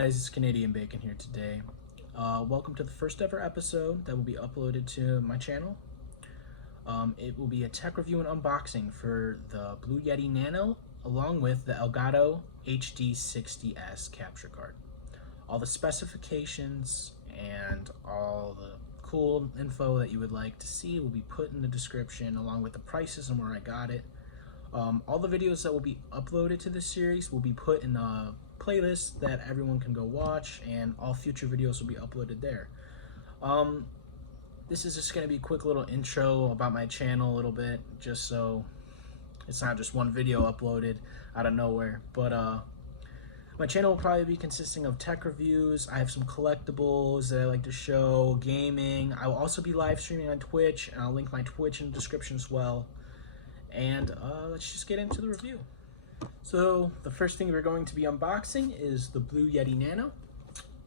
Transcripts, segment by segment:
guys, it's Canadian Bacon here today. Welcome to the first ever episode that will be uploaded to my channel. It will be a tech review and unboxing for the Blue Yeti Nano along with the Elgato HD60S capture card. All the specifications and all the cool info that you would like to see will be put in the description along with the prices and where I got it. All the videos that will be uploaded to this series will be put in a playlist that everyone can go watch, and all future videos will be uploaded there. This is just going to be a quick little intro about my channel a little bit, just so it's not just one video uploaded out of nowhere. But my channel will probably be consisting of tech reviews. I have some collectibles that I like to show, gaming. I will also be live streaming on Twitch, and I'll link my Twitch in the description as well. And let's just get into the review. So the first thing we're going to be unboxing is the Blue Yeti Nano,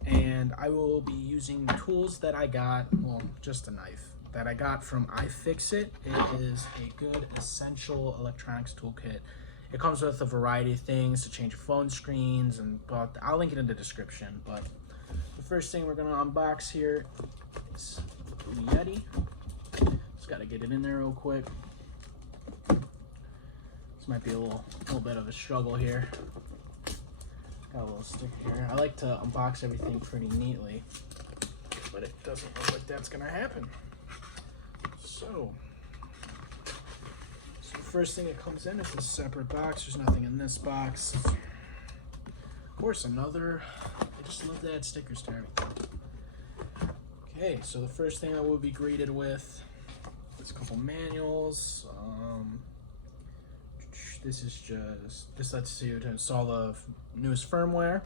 and I will be using tools that I got, well, just a knife that I got from iFixit. It is a good essential electronics toolkit. It comes with a variety of things to change your phone screens, but I'll link it in the description. But the first thing we're going to unbox here is the Blue Yeti. Just got to get it in there real quick. This might be a little bit of a struggle here. Got a little sticker here. I like to unbox everything pretty neatly, but it doesn't look like that's gonna happen. So the first thing that comes in is a separate box. There's nothing in this box. Of course, I just love to add stickers to everything. Okay, so the first thing that we'll be greeted with is a couple manuals. This lets you to install the newest firmware.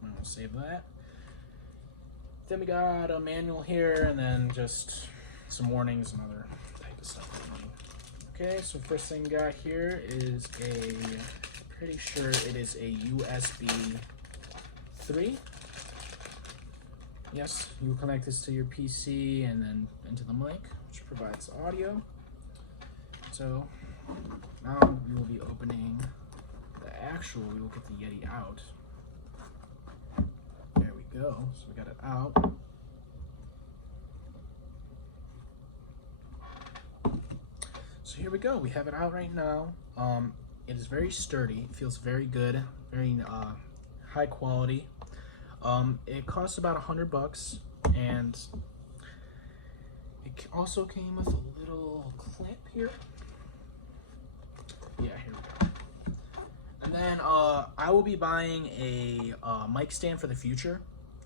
I'm gonna save that. Then we got a manual here, and then just some warnings and other type of stuff that we need. Okay, so first thing we got here is pretty sure it is a USB 3. Yes, you connect this to your PC and then into the mic, which provides audio. So now we will be opening we will get the Yeti out. There we go, so we got it out. So here we go, we have it out right now. It is very sturdy, it feels very good, very high quality. It costs about $100, and it also came with a little clamp here. Yeah, here we go. And then I will be buying a mic stand for the future,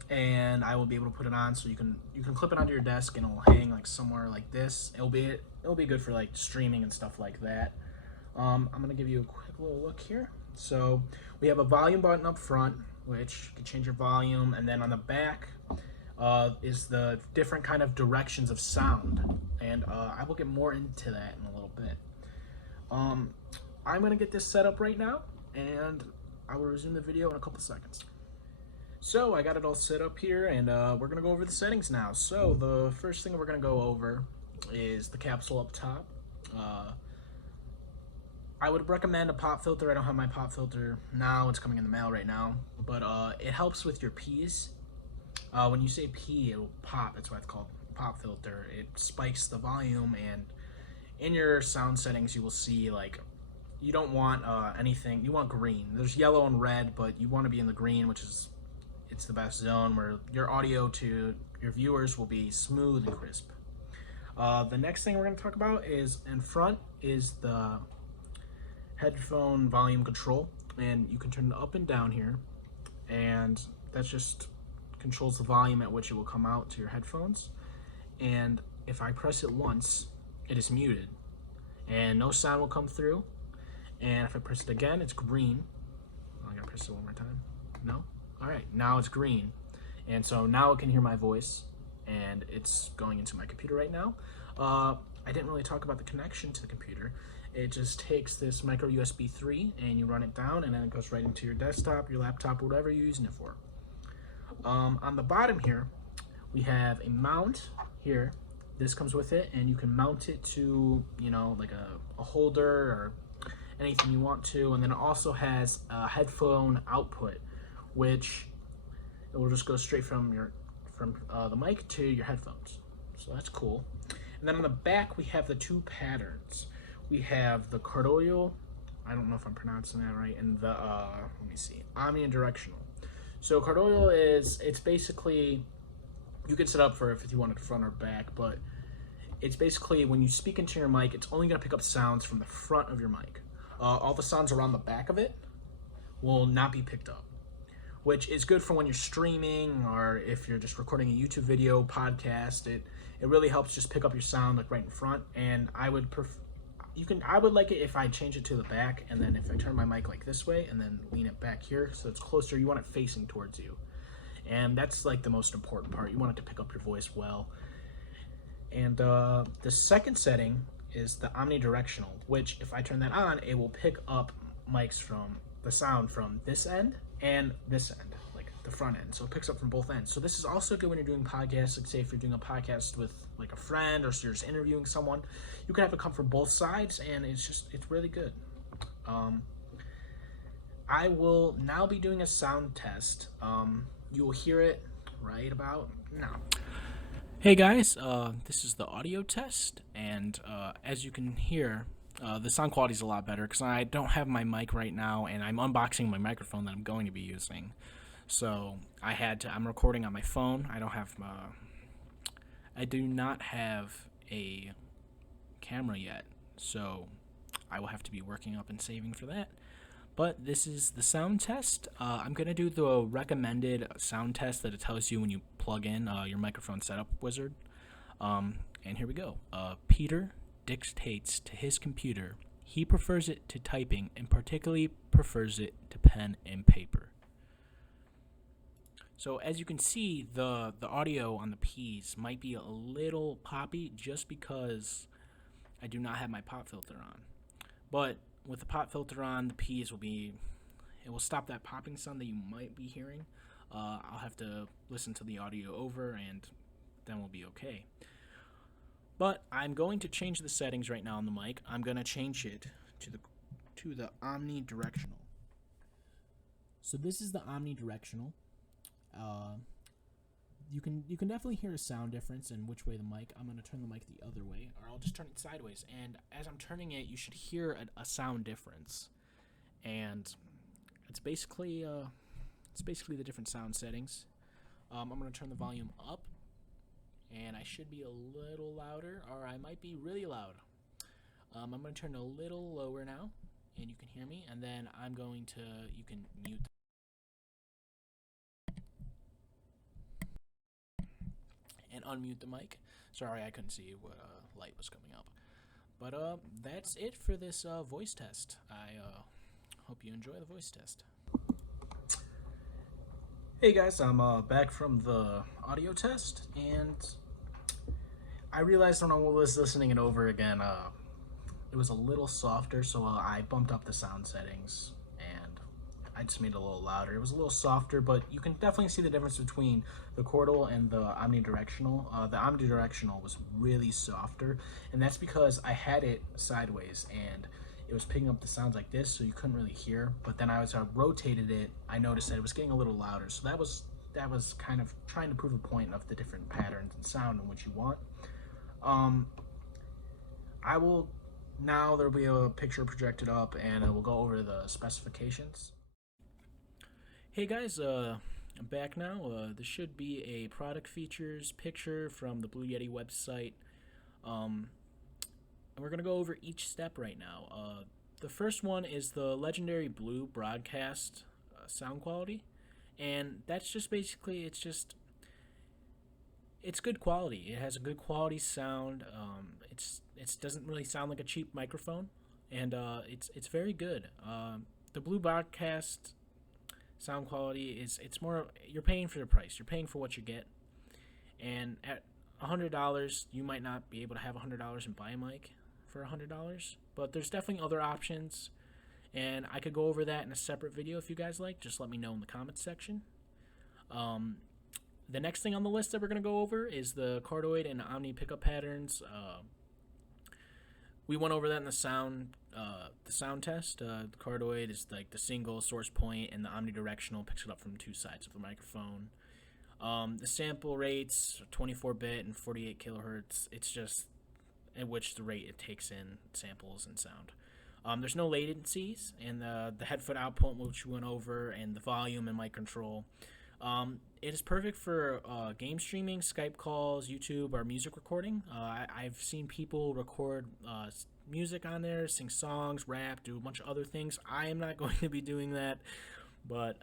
and I will be able to put it on so you can clip it onto your desk and it'll hang like somewhere like this. It'll be good for like streaming and stuff like that. I'm gonna give you a quick little look here. So we have a volume button up front, which you can change your volume, and then on the back is the different kind of directions of sound, and I will get more into that in a little bit. I'm gonna get this set up right now, and I will resume the video in a couple seconds. So I got it all set up here, and we're gonna go over the settings now. So the first thing we're gonna go over is the capsule up top. I would recommend a pop filter. I don't have my pop filter now, it's coming in the mail right now, but it helps with your P's. When you say P, it'll pop, that's why it's called pop filter. It spikes the volume, and in your sound settings you will see, like, you don't want anything, you want green. There's yellow and red, but you want to be in the green, which is, it's the best zone where your audio to your viewers will be smooth and crisp. The next thing we're going to talk about is in front is the headphone volume control, and you can turn it up and down here, and that just controls the volume at which it will come out to your headphones. And if I press it once, it is muted and no sound will come through. And if I press it again, it's green. I gotta press it one more time. No? All right, now it's green. And so now it can hear my voice, and it's going into my computer right now. I didn't really talk about the connection to the computer. It just takes this micro USB 3 and you run it down, and then it goes right into your desktop, your laptop, whatever you're using it for. On the bottom here, we have a mount here. This comes with it, and you can mount it to, you know, like a holder or anything you want to. And then it also has a headphone output, which It will just go straight from the mic to your headphones. So that's cool. And then on the back we have the two patterns. We have the cardioid, I don't know if I'm pronouncing that right, and the let me see, omnidirectional. So cardioid it's basically, you can set up for if you want it front or back, but it's basically when you speak into your mic, it's only going to pick up sounds from the front of your mic. All the sounds around the back of it will not be picked up, which is good for when you're streaming or if you're just recording a YouTube video, podcast. It really helps just pick up your sound like right in front. And I would I would like it if I change it to the back, and then if I turn my mic like this way and then lean it back here so it's closer. You want it facing towards you, and that's like the most important part. You want it to pick up your voice well. And the second setting is the omnidirectional, which if I turn that on, it will pick up mics from the sound from this end and this end, like the front end. So it picks up from both ends. So this is also good when you're doing podcasts. Like say if you're doing a podcast with like a friend, or you're just interviewing someone, you can have it come from both sides, and it's really good. I will now be doing a sound test. You will hear it right about now. Hey guys, this is the audio test, and as you can hear, the sound quality is a lot better because I don't have my mic right now, and I'm unboxing my microphone that I'm going to be using. So I'm recording on my phone. I do not have a camera yet, so I will have to be working up and saving for that. But this is the sound test. I'm going to do the recommended sound test that it tells you when you plug in your microphone setup wizard. And here we go. Peter dictates to his computer. He prefers it to typing, and particularly prefers it to pen and paper. So as you can see, the audio on the P's might be a little poppy just because I do not have my pop filter on. But with the pop filter on, the P's it will stop that popping sound that you might be hearing. I'll have to listen to the audio over, and then we'll be okay. But I'm going to change the settings right now on the mic. I'm going to change it to the omnidirectional. So this is the omnidirectional. You can definitely hear a sound difference in which way the mic. I'm going to turn the mic the other way, or I'll just turn it sideways. And as I'm turning it, you should hear a sound difference. And it's basically the different sound settings. I'm going to turn the volume up, and I should be a little louder, or I might be really loud. I'm going to turn a little lower now, and you can hear me. And then you can mute. And unmute the mic. Sorry, I couldn't see what light was coming up. But that's it for this voice test. I hope you enjoy the voice test. Hey guys, I'm back from the audio test, and I realized when I was listening it over again, it was a little softer, so I bumped up the sound settings, and I just made it a little louder. It was a little softer, but you can definitely see the difference between the chordal and the omnidirectional. The omnidirectional was really softer, and that's because I had it sideways, and it was picking up the sounds like this, so you couldn't really hear. But then as I rotated it, I noticed that it was getting a little louder. So that was kind of trying to prove a point of the different patterns and sound in which you want. There'll be a picture projected up, and we'll go over the specifications. Hey guys, I'm back now. This should be a product features picture from the Blue Yeti website. And we're going to go over each step right now. The first one is the legendary Blue broadcast sound quality. And that's just basically, it's good quality. It has a good quality sound. It doesn't really sound like a cheap microphone. And it's very good. The Blue broadcast sound quality it's more, you're paying for the price. You're paying for what you get. And at $100, you might not be able to have $100 and buy a mic for $100, but there's definitely other options, and I could go over that in a separate video if you guys like. Just let me know in the comments section. The next thing on the list that we're going to go over is the cardioid and omni pickup patterns. We went over that in the sound test. The cardioid is like the single source point, and the omnidirectional picks it up from two sides of the microphone. The sample rates 24-bit and 48 kilohertz. It's just at which the rate it takes in samples and sound. There's no latencies, and the headphone output, which we went over, and the volume and mic control. It is perfect for game streaming, Skype calls, YouTube, or music recording. I've seen people record music on there, sing songs, rap, do a bunch of other things. I am not going to be doing that, but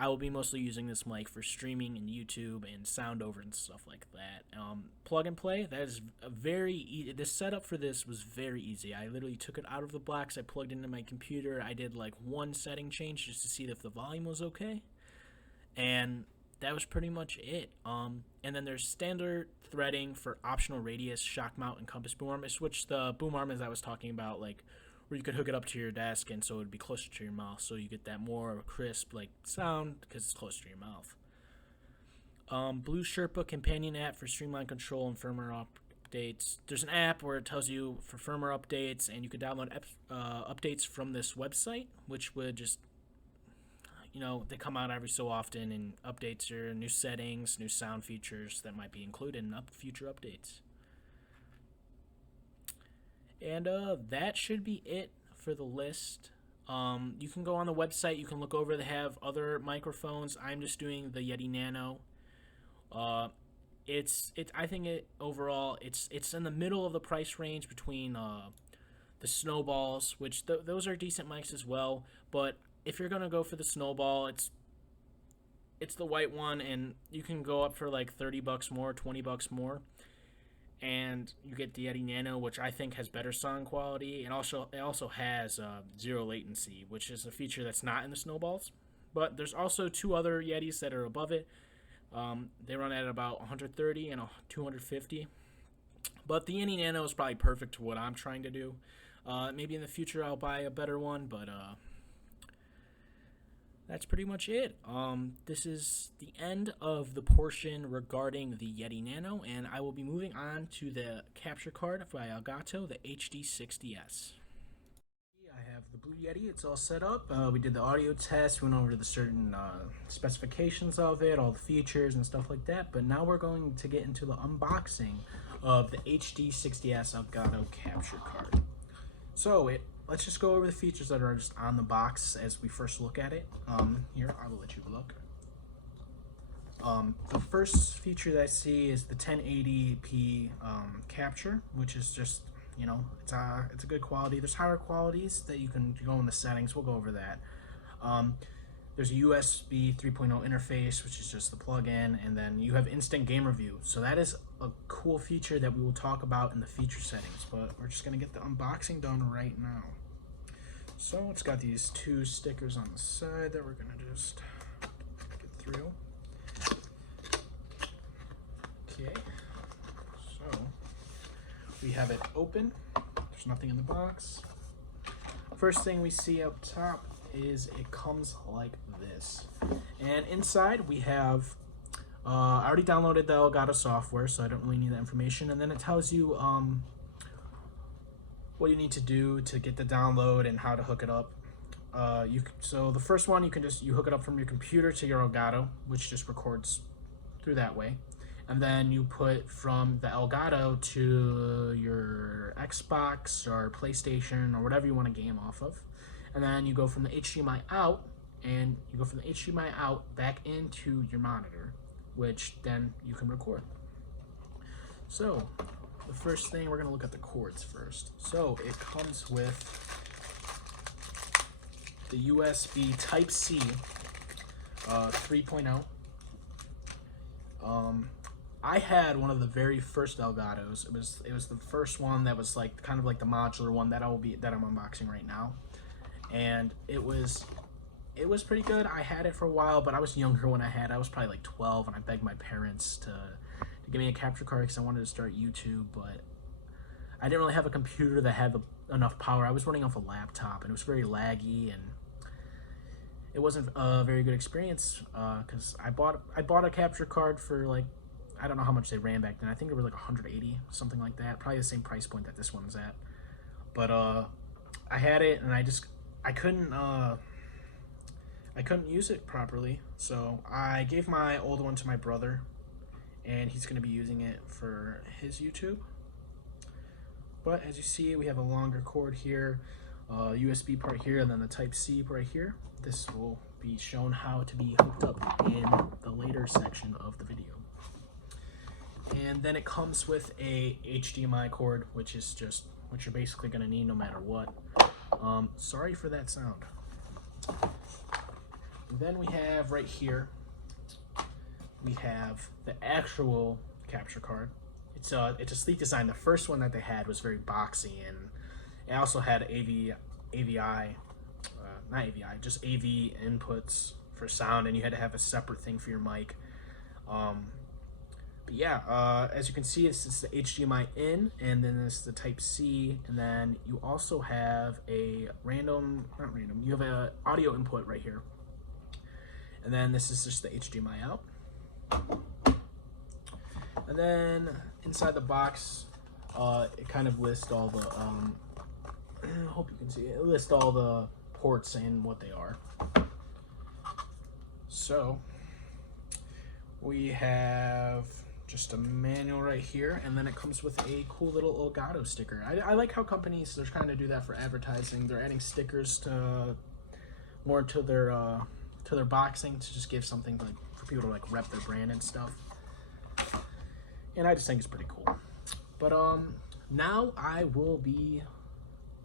I will be mostly using this mic for streaming and YouTube and sound over and stuff like that. Plug and play, that is a very easy. The setup for this was very easy. I literally took it out of the box. I plugged it into my computer. I did like one setting change just to see if the volume was okay. And that was pretty much it. And then there's standard threading for optional radius, shock mount, and compass boom arm. I switched the boom arm as I was talking about, like where you could hook it up to your desk, and so it would be closer to your mouth, so you get that more crisp like sound because it's closer to your mouth. Blue Sherpa companion app for streamline control and firmware updates. There's an app where it tells you for firmware updates, and you could download updates from this website, which would just, they come out every so often and updates your new settings, new sound features that might be included in future updates. And that should be it for the list. You can go on the website. You can look over. They have other microphones. I'm just doing the Yeti Nano. I think overall it's in the middle of the price range between the Snowballs, which those are decent mics as well. But if you're gonna go for the Snowball, it's the white one, and you can go up for like $30 more, $20 more. And you get the Yeti Nano, which I think has better sound quality, and it also has zero latency, which is a feature that's not in the Snowballs. But there's also two other Yetis that are above it. They run at about 130 and 250. But the Yeti Nano is probably perfect to what I'm trying to do. Maybe in the future I'll buy a better one, but that's pretty much it. This is the end of the portion regarding the Yeti Nano, and I will be moving on to the capture card by Elgato, the HD60S. I have the Blue Yeti. It's all set up. We did the audio test. We went over the certain specifications of it, all the features and stuff like that. But now we're going to get into the unboxing of the HD60S Elgato capture card. So let's just go over the features that are just on the box as we first look at it. Here, I will let you look. The first feature that I see is the 1080p capture, which is just, it's a good quality. There's higher qualities that you can go in the settings. We'll go over that. There's a USB 3.0 interface, which is just the plug-in, and then you have instant game review. So that is a cool feature that we will talk about in the feature settings, but we're just gonna get the unboxing done right now. So it's got these two stickers on the side that we're gonna just get through. Okay, so we have it open. There's nothing in the box. First thing we see up top is it comes like this, and inside we have I already downloaded the Elgato software, so I don't really need that information, and then it tells you what you need to do to get the download and how to hook it up. So the first one, you hook it up from your computer to your Elgato, which just records through that way, and then you put from the Elgato to your Xbox or PlayStation or whatever you want to game off of. And then you go from the HDMI out, and you go from the HDMI out back into your monitor, which then you can record. So the first thing, we're gonna look at the cords first. So it comes with the USB Type-C 3.0. I had one of the very first Elgatos. It was the first one that was like kind of like the modular one that I'm unboxing right now. And it was pretty good. I had it for a while, but I was younger when I had it. I was probably like 12, and I begged my parents to give me a capture card because I wanted to start YouTube, but I didn't really have a computer that had enough power. I was running off a laptop, and it was very laggy, and it wasn't a very good experience because I bought a capture card for like, I don't know how much they ran back then. I think it was like 180, something like that. Probably the same price point that this one's at. But I had it, and I couldn't I couldn't use it properly, so I gave my old one to my brother, and he's going to be using it for his YouTube. But as you see, we have a longer cord here, USB part here, and then the Type-C right here. This will be shown how to be hooked up in the later section of the video. And then it comes with a HDMI cord, which you're basically going to need no matter what. Sorry for that sound. And then we have right here, we have the actual capture card. It's a sleek design. The first one that they had was very boxy, and it also had just AV inputs for sound, and you had to have a separate thing for your mic. But yeah, as you can see, this is the HDMI in, and then this is the Type-C, and then you also have you have an audio input right here. And then this is just the HDMI out. And then inside the box, it kind of lists all the, I hope you can see it, it lists all the ports and what they are. So, we have just a manual right here, and then it comes with a cool little Elgato sticker. I like how companies, they're trying to do that for advertising. They're adding stickers to more to their boxing, to just give something like for people to like rep their brand and stuff. And I just think it's pretty cool. But now I will be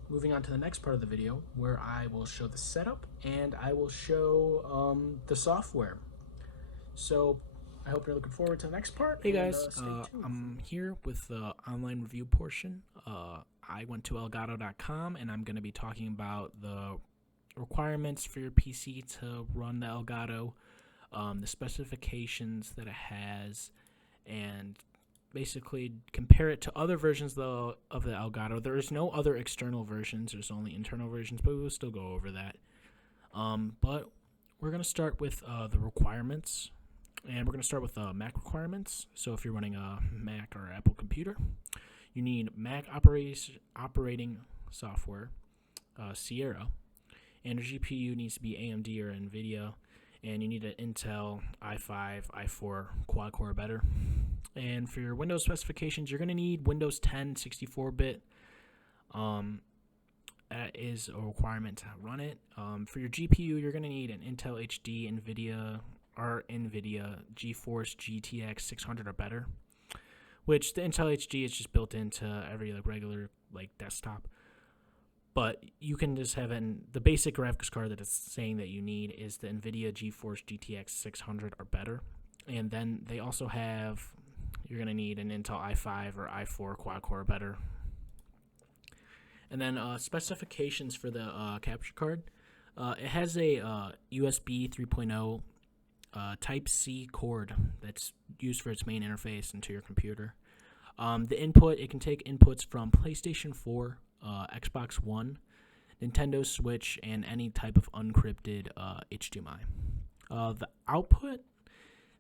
moving on to the next part of the video, where I will show the setup and I will show the software. So I hope you're looking forward to the next part. Hey guys, I'm here with the online review portion. I went to Elgato.com, and I'm going to be talking about the requirements for your PC to run the Elgato, the specifications that it has, and basically compare it to other versions of the Elgato. There is no other external versions, there's only internal versions, but we will still go over that. But we're going to start with the requirements, and we're going to start with Mac requirements. So if you're running a Mac or Apple computer, you need Mac operating software, Sierra, and your GPU needs to be AMD or NVIDIA, and you need an Intel i5, i4 quad-core or better. And for your Windows specifications, you're going to need Windows 10 64-bit. That is a requirement to run it. For your GPU, you're going to need an Intel HD, NVIDIA GeForce GTX 600 or better, which the Intel HD is just built into every regular desktop. But you can just have the basic graphics card that it's saying that you need is the NVIDIA GeForce GTX 600 or better. And then they also have, you're going to need an Intel i5 or i4 quad-core or better. And then specifications for the capture card. It has a USB 3.0 Type-C cord that's used for its main interface into your computer. The input, it can take inputs from PlayStation 4, Xbox One, Nintendo Switch, and any type of unencrypted HDMI.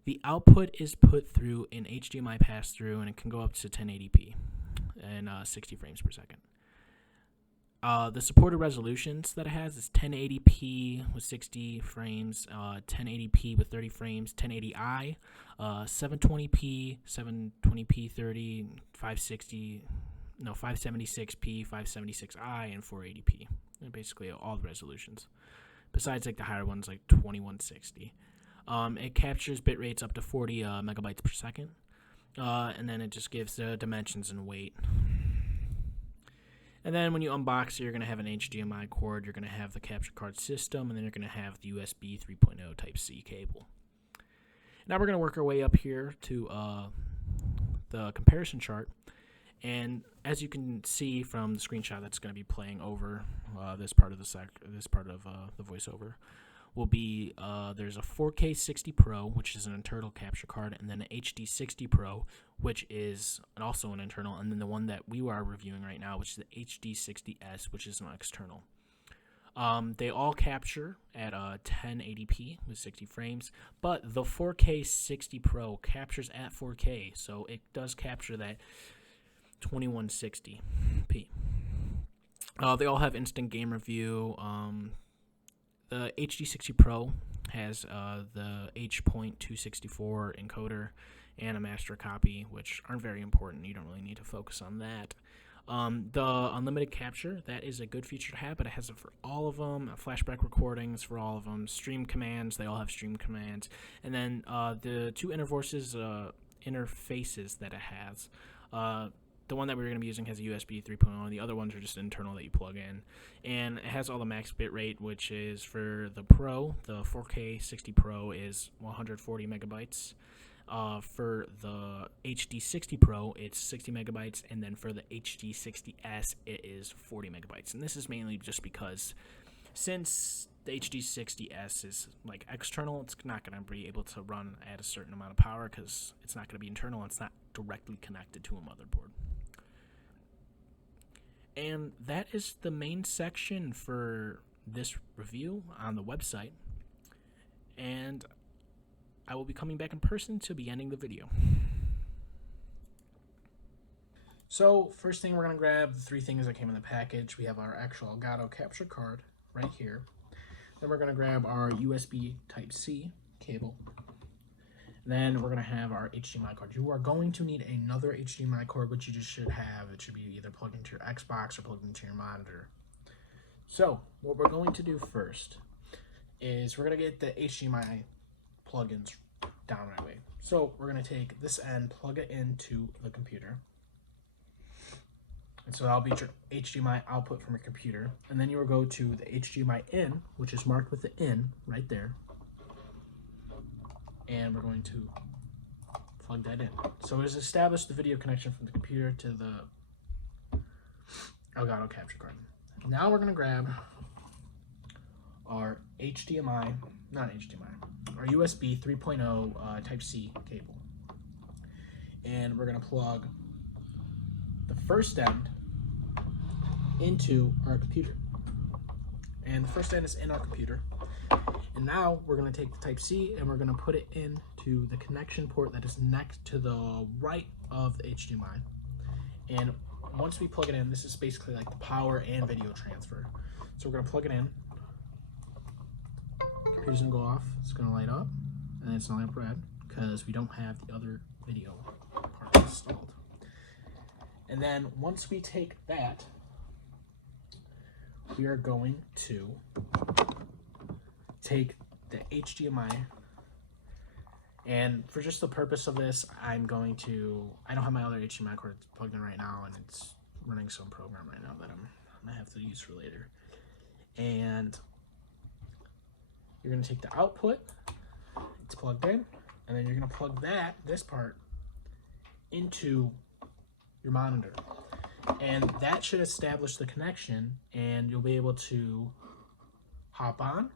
The output is put through an HDMI pass-through, and it can go up to 1080p and 60 frames per second. The supported resolutions that it has is 1080p with 60 frames, 1080p with 30 frames, 1080i, 720p, 30, 576p, 576i, and 480p. And basically all the resolutions, besides the higher ones like 2160. It captures bit rates up to 40 megabytes per second, and then it just gives the dimensions and weight. And then when you unbox it, you're going to have an HDMI cord, you're going to have the capture card system, and then you're going to have the USB 3.0 Type-C cable. Now we're going to work our way up here to the comparison chart. And as you can see from the screenshot that's going to be playing over this part of the voiceover, will be there's a 4K 60 Pro, which is an internal capture card, and then an HD 60 Pro, which is also an internal, and then the one that we are reviewing right now, which is the HD 60S, which is an external. They all capture at 1080p with 60 frames, but the 4K 60 Pro captures at 4K, so it does capture that 2160p. They all have instant game review. the HD60 Pro has the H.264 encoder and a master copy, which aren't very important. You don't really need to focus on that. The unlimited capture, that is a good feature to have, but it has it for all of them. Flashback recordings for all of them. Stream commands, they all have stream commands. And then the two interfaces that it has. The one that we're going to be using has a USB 3.0, and the other ones are just internal that you plug in. And it has all the max bitrate, which is for the Pro, the 4K 60 Pro is 140 megabytes. For the HD60 Pro, it's 60 megabytes, and then for the HD60S, it is 40 megabytes. And this is mainly just because since the HD60S is like external, it's not going to be able to run at a certain amount of power because it's not going to be internal and it's not directly connected to a motherboard. And that is the main section for this review on the website. And I will be coming back in person to be ending the video. So first thing, we're going to grab the three things that came in the package. We have our actual Elgato capture card right here. Then we're going to grab our USB Type-C cable. Then we're going to have our HDMI cord. You are going to need another HDMI cord, which you just should have. It should be either plugged into your Xbox or plugged into your monitor. So what we're going to do first is we're going to get the HDMI plugins down right away. So we're going to take this end, plug it into the computer. And so that'll be your HDMI output from your computer. And then you will go to the HDMI in, which is marked with the in right there. And we're going to plug that in. So it has established the video connection from the computer to the Elgato capture card. Now we're going to grab our our USB 3.0 Type-C cable. And we're going to plug the first end into our computer. And the first end is in our computer. And now we're going to take the Type-C and we're going to put it into the connection port that is next to the right of the HDMI. And once we plug it in, this is basically like the power and video transfer. So we're going to plug it in. Computer's going to go off. It's going to light up. And then it's going to light up red because we don't have the other video part installed. And then once we take that, we are going to take the HDMI, and for just the purpose of this, I don't have my other HDMI cord plugged in right now, and it's running some program right now that I'm gonna have to use for later. And you're gonna take the output, it's plugged in, and then you're gonna plug this part into your monitor. And that should establish the connection, and you'll be able to hop on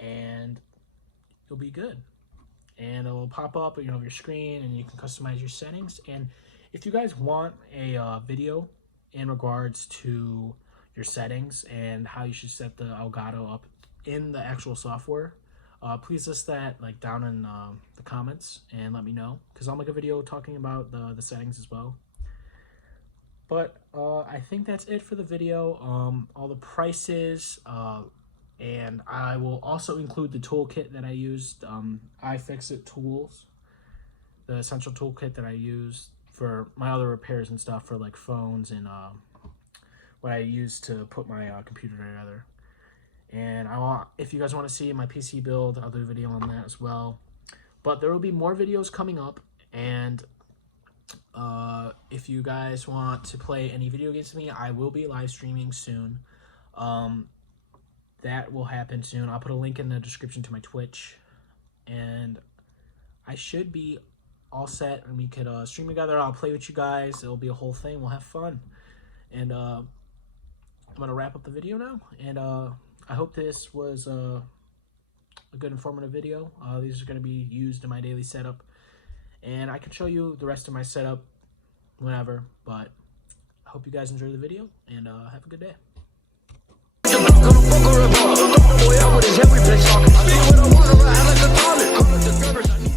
and you'll be good. And it'll pop up, your screen, and you can customize your settings. And if you guys want a video in regards to your settings and how you should set the Elgato up in the actual software, please list that down in the comments and let me know, because I'll make a video talking about the settings as well. But I think that's it for the video. All the prices, and I will also include the toolkit that I used, iFixit tools, the essential toolkit that I used for my other repairs and stuff for like phones and what I used to put my computer together. And if you guys want to see my PC build, I'll do a video on that as well. But there will be more videos coming up, and if you guys want to play any video games with me, I will be live streaming soon. That will happen soon. I'll put a link in the description to my Twitch, and I should be all set, and we could stream together. I'll play with you guys. It'll be a whole thing. We'll have fun. And I'm gonna wrap up the video now, and I hope this was a good informative video. These are gonna be used in my daily setup, and I can show you the rest of my setup whenever, but I hope you guys enjoy the video, and have a good day. Boy, I would have every place talking. I do what I want, I like a